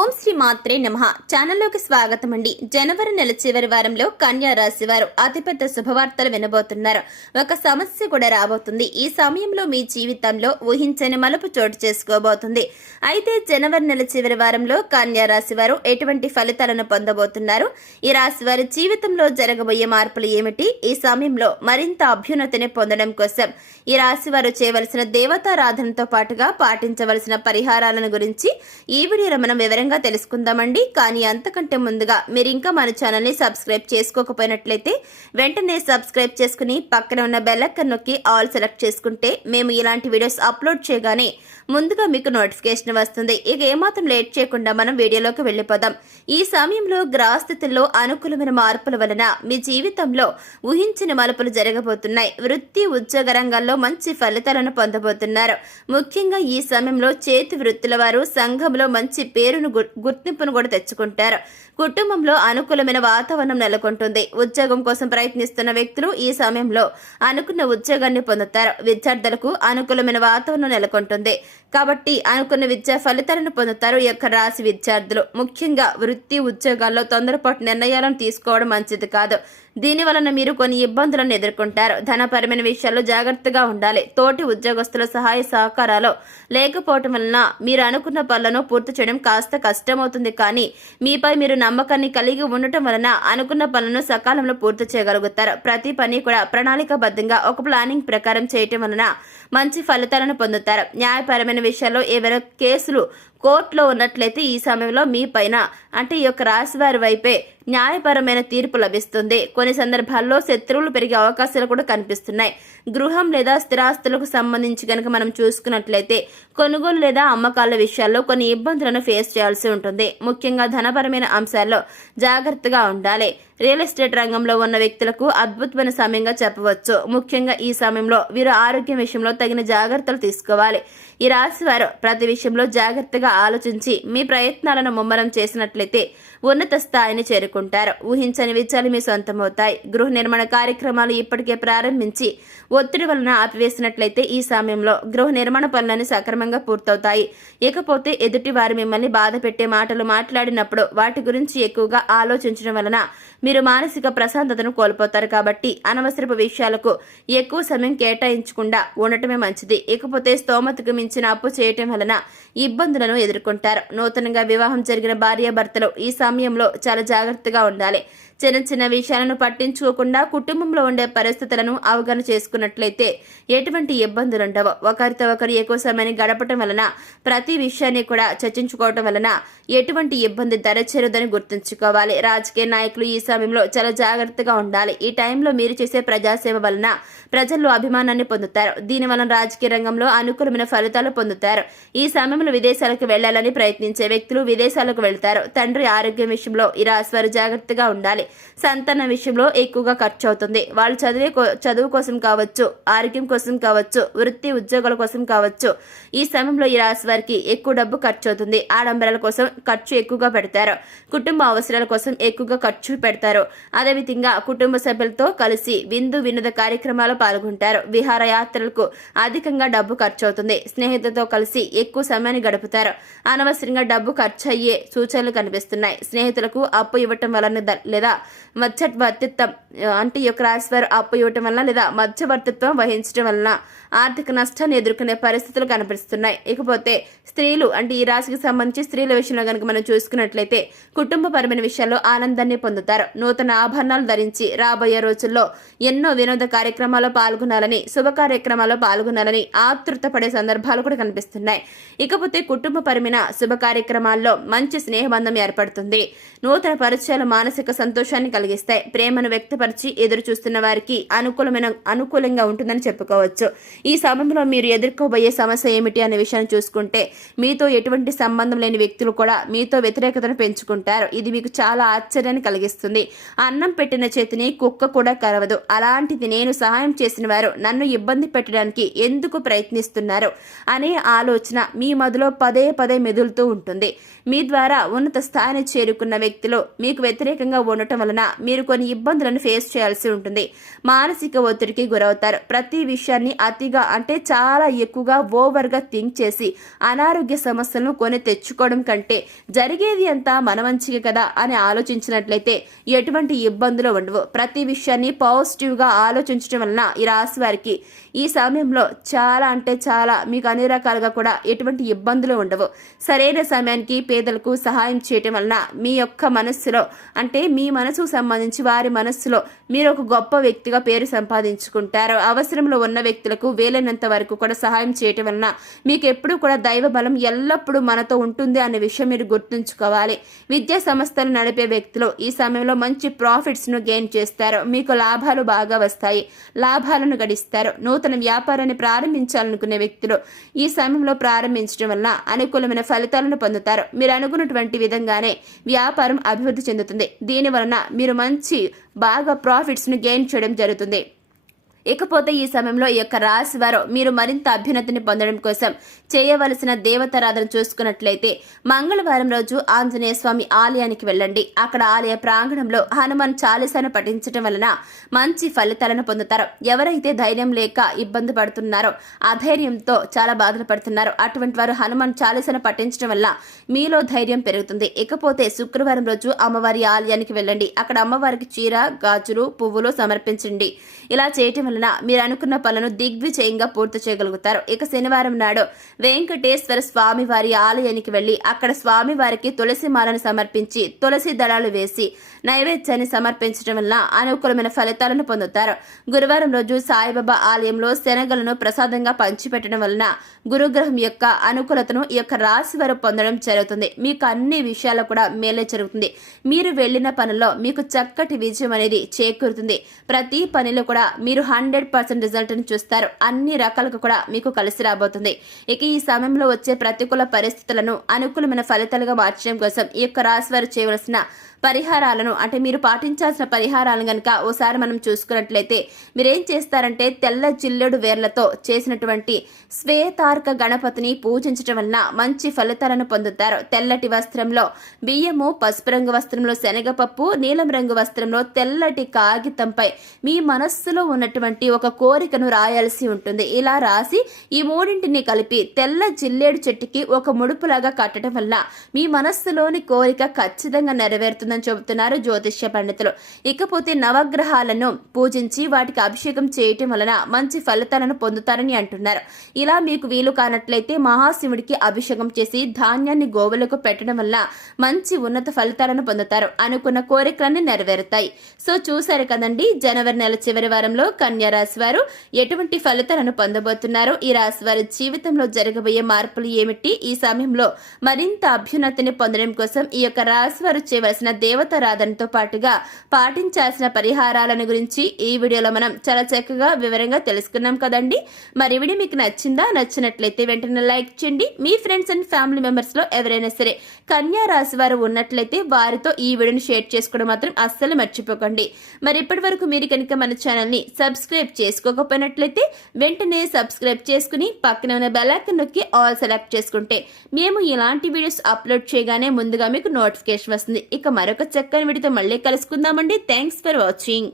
ఓం శ్రీ మాత్రే నమః. ఛానల్లోకి స్వాగతం అండి. జనవరి నెల చివరి వారంలో కన్యా రాశి వారు అతిపెద్ద శుభవార్తలు వినబోతున్నారు. ఒక సమస్య కూడా రాబోతుంది. ఈ సమయంలో మీ జీవితంలో ఊహించని మలుపు చోటు చేసుకోబోతుంది. అయితే జనవరి నెల చివరి వారంలో కన్యా రాశి వారు ఎటువంటి ఫలితాలను పొందబోతున్నారు? ఈ రాశి వారి జీవితంలో జరగబోయే మార్పులు ఏమిటి? ఈ సమయంలో మరింత అభ్యున్నతిని పొందడం కోసం ఈ రాశి వారు చేయవలసిన దేవతారాధనతో పాటుగా పాటించవలసిన పరిహారాలను గురించి ఈ వీడియోలో మనం వివరంగా తెలుసుకుందామండి. కానీ అంతకంటే ముందుగా మీరు ఇంకా మన ఛానల్ ని సబ్స్క్రైబ్ చేసుకోకపోయినట్లయితే వెంటనే సబ్స్క్రైబ్ చేసుకుని పక్కన ఉన్న బెల్ ఐకాన్ నొక్కి ఆల్ సెలెక్ట్ చేసుకుంటే మేము ఇలాంటి వీడియోస్ అప్లోడ్ చేయగానే ముందుగా మీకు నోటిఫికేషన్ వస్తుంది. ఇక ఏమాత్రం లేట్ చేయకుండా మనం వీడియోలోకి వెళ్ళిపోదాం. ఈ సమయంలో గ్రహస్థితుల్లో అనుకూలమైన మార్పుల వలన మీ జీవితంలో ఊహించిన మలుపులు జరగబోతున్నాయి. వృత్తి ఉద్యోగ రంగాల్లో మంచి ఫలితాలను పొందబోతున్నారు. ముఖ్యంగా ఈ సమయంలో చేతి వృత్తుల వారు సంఘంలో మంచి పేరును గుర్తింపును కూడా తెచ్చుకుంటారు. కుటుంబంలో అనుకూలమైన వాతావరణం నెలకొంటుంది. ఉద్యోగం కోసం ప్రయత్నిస్తున్న వ్యక్తులు ఈ సమయంలో అనుకున్న ఉద్యోగాన్ని పొందుతారు. విద్యార్థులకు అనుకూలమైన వాతావరణం నెలకొంటుంది కాబట్టి అనుకున్న విద్యా ఫలితాలను పొందుతారు. ఈ యొక్క రాశి విద్యార్థులు ముఖ్యంగా వృత్తి ఉద్యోగాల్లో తొందరపాటు నిర్ణయాలను తీసుకోవడం మంచిది కాదు. దీని వలన మీరు కొన్ని ఇబ్బందులను ఎదుర్కొంటారు. ధనపరమైన విషయాల్లో జాగ్రత్తగా ఉండాలి. తోటి ఉద్యోగస్తుల సహాయ సహకారాలు లేకపోవటం వలన మీరు అనుకున్న పనులను పూర్తి చేయడం కాస్త కష్టమవుతుంది. కానీ మీపై మీరు నమ్మకాన్ని కలిగి ఉండటం వలన అనుకున్న పనులను సకాలంలో పూర్తి చేయగలుగుతారు. ప్రతి పని కూడా ప్రణాళికాబద్ధంగా ఒక ప్లానింగ్ ప్రకారం చేయటం వలన మంచి ఫలితాలను పొందుతారు. న్యాయపరమైన విషయాల్లో ఏవైనా కేసులు కోర్టులో ఉన్నట్లయితే ఈ సమయంలో మీ పైన అంటే ఈ యొక్క రాశి వారి వైపే న్యాయపరమైన తీర్పు లభిస్తుంది. కొన్ని సందర్భాల్లో శత్రువులు పెరిగే అవకాశాలు కూడా కనిపిస్తున్నాయి. గృహం లేదా స్థిరాస్తులకు సంబంధించి కనుక మనం చూసుకున్నట్లయితే కొనుగోలు లేదా అమ్మకాల విషయాల్లో కొన్ని ఇబ్బందులను ఫేస్ చేయాల్సి ఉంటుంది. ముఖ్యంగా ధనపరమైన అంశాల్లో జాగ్రత్తగా ఉండాలి. రియల్ ఎస్టేట్ రంగంలో ఉన్న వ్యక్తులకు అద్భుతమైన సమయంగా చెప్పవచ్చు. ముఖ్యంగా ఈ సమయంలో వీరు ఆరోగ్యం విషయంలో తగిన జాగ్రత్తలు తీసుకోవాలి. ఈ రాశి వారు ప్రతి విషయంలో జాగ్రత్తగా ఆలోచించి మీ ప్రయత్నాలను ముమ్మరం చేసినట్లయితే ఉన్నత స్థాయిని చేరుకుంటారు. ఊహించని విజయాలు మీ సొంతమవుతాయి. గృహ నిర్మాణ కార్యక్రమాలు ఇప్పటికే ప్రారంభించి ఒత్తిడి వలన ఆపివేసినట్లయితే ఈ సమయంలో గృహ నిర్మాణ పనులన్నీ సక్రమంగా పూర్తవుతాయి. ఇకపోతే ఎదుటి వారు మిమ్మల్ని బాధ పెట్టే మాటలు మాట్లాడినప్పుడు వాటి గురించి ఎక్కువగా ఆలోచించడం వలన మీరు మానసిక ప్రశాంతతను కోల్పోతారు. కాబట్టి అనవసరపు విషయాలకు ఎక్కువ సమయం కేటాయించకుండా ఉండటమే మంచిది. ఇకపోతే స్తోమతకు మించిన అప్పు చేయటం వలన ఇబ్బందులను ఎదుర్కొంటారు. నూతనంగా వివాహం జరిగిన భార్యాభర్తలు ఈ సమయంలో చాలా జాగ్రత్తగా ఉండాలి. చిన్న చిన్న విషయాలను పట్టించుకోకుండా కుటుంబంలో ఉండే పరిస్థితులను అవగాహన చేసుకున్నట్లయితే ఎటువంటి ఇబ్బందులు ఉండవు. ఒకరితో ఒకరు ఎక్కువ సమయాన్ని గడపటం వలన ప్రతి విషయాన్ని కూడా చర్చించుకోవటం వలన ఎటువంటి ఇబ్బంది దరచేరదని గుర్తుంచుకోవాలి. రాజకీయ నాయకులు ఈ సమయంలో చాలా జాగ్రత్తగా ఉండాలి. ఈ టైంలో మీరు చేసే ప్రజాసేవ వలన ప్రజల్లో అభిమానాన్ని పొందుతారు. దీని వలన రాజకీయ రంగంలో అనుకూలమైన ఫలితాలు పొందుతారు. ఈ సమయంలో విదేశాలకు వెళ్లాలని ప్రయత్నించే వ్యక్తులు విదేశాలకు వెళ్తారు. తండ్రి ఆరోగ్యం విషయంలో ఈ రాశి వారు జాగ్రత్తగా ఉండాలి. సంతాన విషయంలో ఎక్కువగా ఖర్చు అవుతుంది. వాళ్ళు చదువు కోసం కావచ్చు, ఆరోగ్యం కోసం కావచ్చు, వృత్తి ఉద్యోగాల కోసం కావచ్చు. ఈ సమయంలో ఈ రాశి వారికి ఎక్కువ డబ్బు ఖర్చు అవుతుంది. ఆడంబరాల కోసం ఖర్చు ఎక్కువగా పెడతారు. కుటుంబ అవసరాల కోసం ఎక్కువగా ఖర్చు పెడతారు. అదేవిధంగా కుటుంబ సభ్యులతో కలిసి వినోద కార్యక్రమాలు పాల్గొంటారు. విహారయాత్రలకు అధికంగా డబ్బు ఖర్చు అవుతుంది. స్నేహితులతో కలిసి ఎక్కువ సమయాన్ని గడుపుతారు. అనవసరంగా డబ్బు ఖర్చు అయ్యే సూచనలు కనిపిస్తున్నాయి. స్నేహితులకు అప్పు ఇవ్వటం వలన లేదా మధ్యవర్తిత్వం అంటే ఈ యొక్క రాశి వారు అప్పు ఇవ్వటం వలన లేదా మధ్యవర్తిత్వం వహించడం వలన ఆర్థిక నష్టాన్ని ఎదుర్కొనే పరిస్థితులు కనిపిస్తున్నాయి. ఇకపోతే స్త్రీలు అంటే ఈ రాశికి సంబంధించి స్త్రీల విషయంలో కనుక మనం చూసుకున్నట్లయితే కుటుంబపరమైన విషయాల్లో ఆనందాన్ని పొందుతారు. నూతన ఆభరణాలు ధరించి రాబోయే రోజుల్లో ఎన్నో వినోద కార్యక్రమాల్లో పాల్గొనాలని శుభ కార్యక్రమాల్లో పాల్గొనాలని ఆతృత పడే సందర్భాలు కూడా కనిపిస్తున్నాయి. ఇకపోతే కుటుంబపరమైన శుభ కార్యక్రమాల్లో మంచి స్నేహబంధం ఏర్పడుతుంది. నూతన పరిచయాలు మానసిక సంతోషాన్ని కలిగిస్తాయి. ప్రేమను వ్యక్తపరిచి ఎదురు చూస్తున్న వారికి అనుకూలంగా ఉంటుందని చెప్పుకోవచ్చు. ఈ సమయంలో మీరు ఎదుర్కోబోయే సమస్య ఏమిటి అనే విషయాన్ని చూసుకుంటే మీతో ఎటువంటి సంబంధం లేని వ్యక్తులు కూడా మీతో వ్యతిరేకతను పెంచుకుంటారు. ఇది మీకు చాలా ఆశ్చర్యాన్ని కలిగిస్తుంది. అన్నం పెట్టిన చేతిని కుక్క కూడా కరవదు. అలాంటిది నేను సహాయం చేసిన వారు నన్ను ఇబ్బంది పెట్టడానికి ఎందుకు ప్రయత్నిస్తున్నారు అనే ఆలోచన మీ మదిలో పదే పదే మెదులుతూ ఉంటుంది. మీ ద్వారా ఉన్నత స్థాయిని చేరుకున్న వ్యక్తులు మీకు వ్యతిరేకంగా ఉండటం వలన మీరు కొన్ని ఇబ్బందులను ఫేస్ చేయాల్సి ఉంటుంది. మానసిక ఒత్తిడికి గురవుతారు. ప్రతి విషయాన్ని అతిగా అంటే చాలా ఎక్కువగా ఓవర్గా థింక్ చేసి అనారోగ్య సమస్యలను కొని తెచ్చుకోవడం కంటే జరిగేది అంతా మన మంచిగా కదా అని ఆలోచించినట్లయితే ఎటువంటి ఇబ్బందులు ఉండవు. ప్రతి విషయాన్ని పాజిటివ్గా ఆలోచించడం వలన ఈ రాశి వారికి ఈ సమయంలో చాలా అంటే చాలా మీకు అన్ని రకాలుగా కూడా ఎటువంటి ఇబ్బందులు ఉండవు. సరైన సమయానికి పేదలకు సహాయం చేయటం వలన మీ యొక్క మనస్సులో అంటే మీ మనసుకు సంబంధించి వారి మనస్సులో మీరు ఒక గొప్ప వ్యక్తిగా పేరు సంపాదించుకుంటారు. అవసరంలో ఉన్న వ్యక్తులకు వీలైనంత వరకు కూడా సహాయం చేయటం వలన మీకు ఎప్పుడూ కూడా దైవ బలం ఎల్లప్పుడూ మనతో ఉంటుంది అనే విషయం మీరు గుర్తుంచుకోవాలి. విద్యా సంస్థలు నడిపే వ్యక్తులు ఈ సమయంలో మంచి ప్రాఫిట్స్ను గెయిన్ చేస్తారు. మీకు లాభాలు బాగా వస్తాయి. లాభాలను గడిస్తారు. నూతన వ్యాపారాన్ని ప్రారంభించాలనుకునే వ్యక్తులు ఈ సమయంలో ప్రారంభించడం వలన అనుకూలమైన ఫలితాలను పొందుతారు. మీరు అనుకున్నటువంటి విధంగానే వ్యాపారం అభివృద్ధి చెందుతుంది. దీని వలన మీరు మంచి బాగా ప్రాఫిట్స్ ను గెయిన్ చేయడం జరుగుతుంది. ఇకపోతే ఈ సమయంలో ఈ యొక్క రాశి వారు మీరు మరింత అభ్యున్నతిని పొందడం కోసం చేయవలసిన దేవతారాధన చూసుకున్నట్లయితే మంగళవారం రోజు ఆంజనేయ స్వామి ఆలయానికి వెళ్ళండి. అక్కడ ఆలయ ప్రాంగణంలో హనుమాన్ చాలీసాను పఠించడం వలన మంచి ఫలితాలను పొందుతారు. ఎవరైతే ధైర్యం లేక ఇబ్బంది పడుతున్నారో అధైర్యంతో చాలా బాధలు పడుతున్నారో అటువంటి వారు హనుమాన్ చాలీసాను పఠించడం వల్ల మీలో ధైర్యం పెరుగుతుంది. ఇకపోతే శుక్రవారం రోజు అమ్మవారి ఆలయానికి వెళ్ళండి. అక్కడ అమ్మవారికి చీర, గాజులు, పువ్వులు సమర్పించండి. ఇలా చేయటం వలన మీరు అనుకున్న పనులను దిగ్విజయంగా పూర్తి చేయగలుగుతారు. ఇక శనివారం నాడు వెంకటేశ్వర స్వామి వారి ఆలయానికి వెళ్లి అక్కడ స్వామి వారికి తులసి మాలను సమర్పించి తులసి దళాలు వేసి నైవేద్యాన్ని సమర్పించడం వలన అనుకూలమైన ఫలితాలను పొందుతారు. గురువారం రోజు సాయిబాబా ఆలయంలో శనగలను ప్రసాదంగా పంచిపెట్టడం వలన గురుగ్రహం యొక్క అనుకూలతను ఈ యొక్క రాశి వారు పొందడం జరుగుతుంది. మీకు అన్ని విషయాలు కూడా మేలే జరుగుతుంది. మీరు వెళ్లిన పనుల్లో మీకు చక్కటి విజయం అనేది చేకూరుతుంది. ప్రతి పనిలో కూడా మీరు 100% రిజల్ట్ ని చూస్తారు. అన్ని రకాలుగా కూడా మీకు కలిసి రాబోతుంది. ఇక ఈ సమయంలో వచ్చే ప్రతికూల పరిస్థితులను అనుకూలమైన ఫలితాలుగా మార్చడం కోసం ఈ యొక్క రాశి వారు చేయవలసిన పరిహారాలను అంటే మీరు పాటించాల్సిన పరిహారాలను గనక ఓసారి మనం చూసుకున్నట్లయితే మీరేం చేస్తారంటే తెల్ల జిల్లేడు వేర్లతో చేసినటువంటి శ్వేతార్క గణపతిని పూజించడం వలన మంచి ఫలితాలను పొందుతారు. తెల్లటి వస్త్రంలో బియ్యము, పసుపు రంగు వస్త్రంలో శనగపప్పు, నీలం రంగు వస్త్రంలో తెల్లటి కాగితంపై మీ మనస్సులో ఉన్నటువంటి ఒక కోరికను రాయాల్సి ఉంటుంది. ఇలా రాసి ఈ మూడింటిని కలిపి తెల్ల జిల్లేడు చెట్టుకి ఒక ముడుపులాగా కట్టడం వల్ల మీ మనస్సులోని కోరిక ఖచ్చితంగా నెరవేరుతుంది చెబుతున్నారు జ్యోతిష్య పండితులు. ఇకపోతే నవగ్రహాలను పూజించి వాటికి అభిషేకం చేయటం వలన మంచి ఫలితాలను పొందుతారని అంటున్నారు. ఇలా మీకు వీలు కానట్లయితే మహాశివుడికి అభిషేకం చేసి ధాన్యాన్ని గోవులకు పెట్టడం వల్ల మంచి ఉన్నత ఫలితాలను పొందుతారు. అనుకున్న కోరికలన్నీ నెరవేరుతాయి. సో చూశారు కదండి, జనవరి నెల చివరి వారంలో కన్యా రాశి వారు ఎటువంటి ఫలితాలను పొందబోతున్నారు, ఈ రాశి వారి జీవితంలో జరగబోయే మార్పులు ఏమిటి, ఈ సమయంలో మరింత అభ్యున్నతిని పొందడం కోసం ఈ యొక్క రాశి వారు చేయవలసిన దేవతారాధనతో పాటుగా పాటించాల్సిన పరిహారాలను గురించి ఈ వీడియోలో మనం చాలా చక్కగా వివరంగా తెలుసుకున్నాం కదండి. మరి వీడియో మీకు నచ్చినట్లయితే వెంటనే లైక్ చేయండి. మీ ఫ్రెండ్స్ అండ్ ఫ్యామిలీ మెంబర్స్ లో ఎవరైనా సరే కన్యా రాశి వారు ఉన్నట్లయితే వారితో ఈ వీడియోని షేర్ చేసుకోవడం మాత్రం అస్సలు మర్చిపోకండి. మరి ఇప్పటి వరకు మీరు కనుక మన ఛానల్ ని సబ్స్క్రైబ్ చేసుకోకపోయినట్లయితే వెంటనే సబ్స్క్రైబ్ చేసుకుని పక్కన ఉన్న బెల్ ఐకాన్ నొక్కి ఆల్ సెలెక్ట్ చేసుకుంటే మేము ఇలాంటి వీడియోస్ అప్లోడ్ చేయగానే ముందుగా మీకు నోటిఫికేషన్ వస్తుంది. ఇక మరొక చక్కని వీడియోతో మళ్ళీ కలుసుకుందామండి. Thanks for watching.